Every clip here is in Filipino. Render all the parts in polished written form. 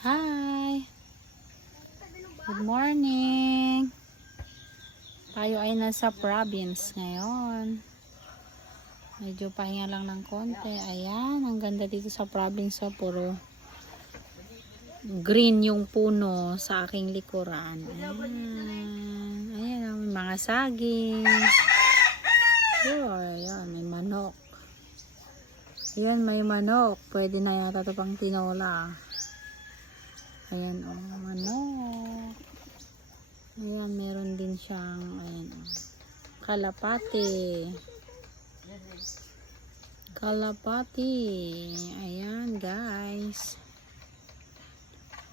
Hi! Good morning! Tayo ay nasa province ngayon. Medyo pahinga lang ng konti. Ayan, ang ganda dito sa province. Puro green yung puno sa aking likuran. Ayan, ayan may mga saging. Oh, ayan, may manok. Ayan, may manok. Pwede na yata ito pang tinola. Ayan, manok. Ayan, meron din siyang ayan, kalapati. Kalapati. Ayan, guys.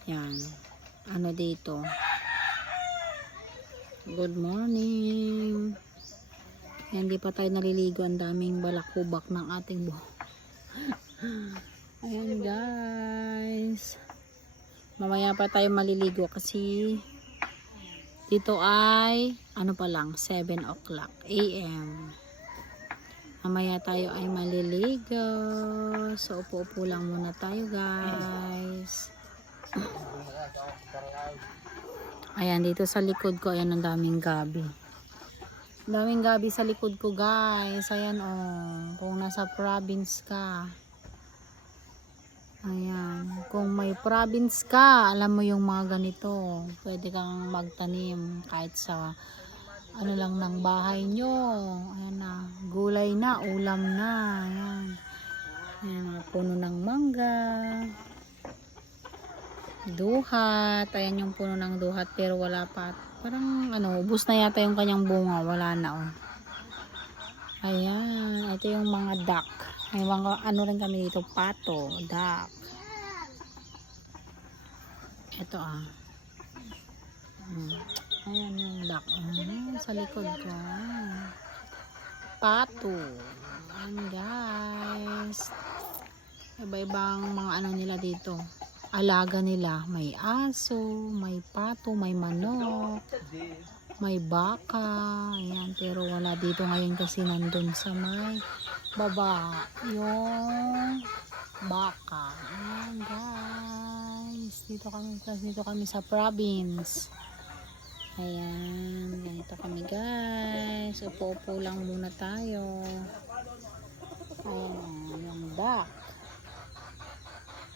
Ayan. Ano dito? Good morning. Ayan, di pa tayo naliligo. Ang daming balakubak ng ating buhok. Ayan, guys. Mamaya pa tayo maliligo kasi dito ay ano pa lang 7 o'clock AM. Mamaya tayo ay maliligo. So upo-upo lang muna tayo, guys. Ayan, dito sa likod ko ayan ang daming gabi. Daming gabi sa likod ko, guys. Ayan kung nasa province ka. Ayan, kung may province ka, alam mo yung mga ganito, pwede kang magtanim kahit sa ano lang ng bahay nyo. Ayan na, gulay na, ulam na. Ayan, ayan mga puno ng mangga, duhat. Ayan yung puno ng duhat pero wala pa, parang ano, ubos na yata yung kanyang bunga, wala na. Ayan, ito yung mga duck. May mga ano rin kami dito, pato, duck. Ito ayan yung duck sa likod ko. Pato. Ayan, guys. Iba-ibang mga ano nila dito, alaga nila. May aso, may pato, may manok, may baka. Ayan, pero wala dito ngayon kasi nandun sa may baba yung baka. Ayan, guys, dito kami sa province. Ayan, ganito kami, guys. Upo-upo lang muna tayo. Ayan, yung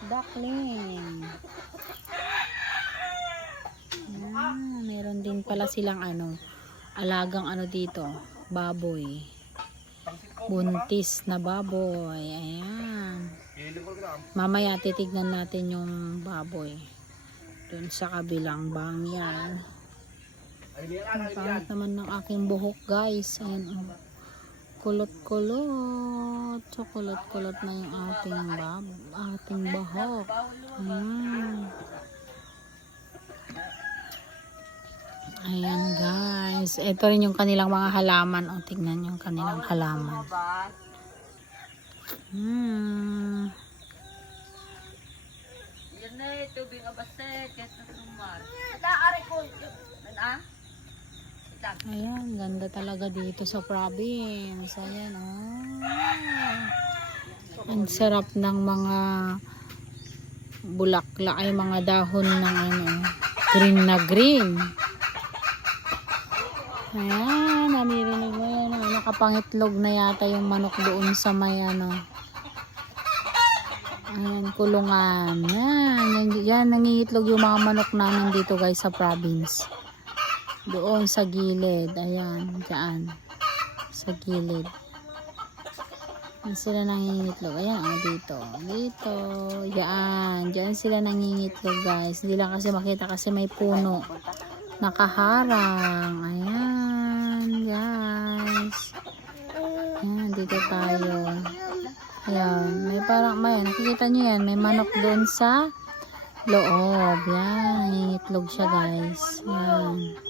duckling. Ayan, meron din pala silang alagang dito, baboy. Buntis na baboy. Ayan. Mamaya titignan natin yung baboy dun sa kabilang bangyan. Ang pangit naman ng aking buhok, guys. Ayan, kulot-kulot. So kulot-kulot na yung ating buhok. Ayan. Ayan, guys. Ito rin yung kanilang mga halaman. Tignan yung kanilang halaman. Ayan, ganda talaga dito sa province. Ayan, ang sarap ng mga bulaklak, ay mga dahon ng green na green. Ayan, nanirinig mo yun. Nakapangitlog na yata yung manok doon sa may ayan, kulungan. Yan, nangingitlog yung mga manok namin dito, guys, sa province. Doon sa gilid. Ayan, dyan. Sa gilid. Yan sila nangingitlog. Ayan, dito. Dito. Yan. Dyan sila nangingitlog, guys. Hindi lang kasi makita kasi may puno. Nakaharang. Ayan, guys. Ayan, dito tayo. Ayan, nakikita nyo yan, may manok doon sa loob. Yan, nangingitlog siya, guys. Yan.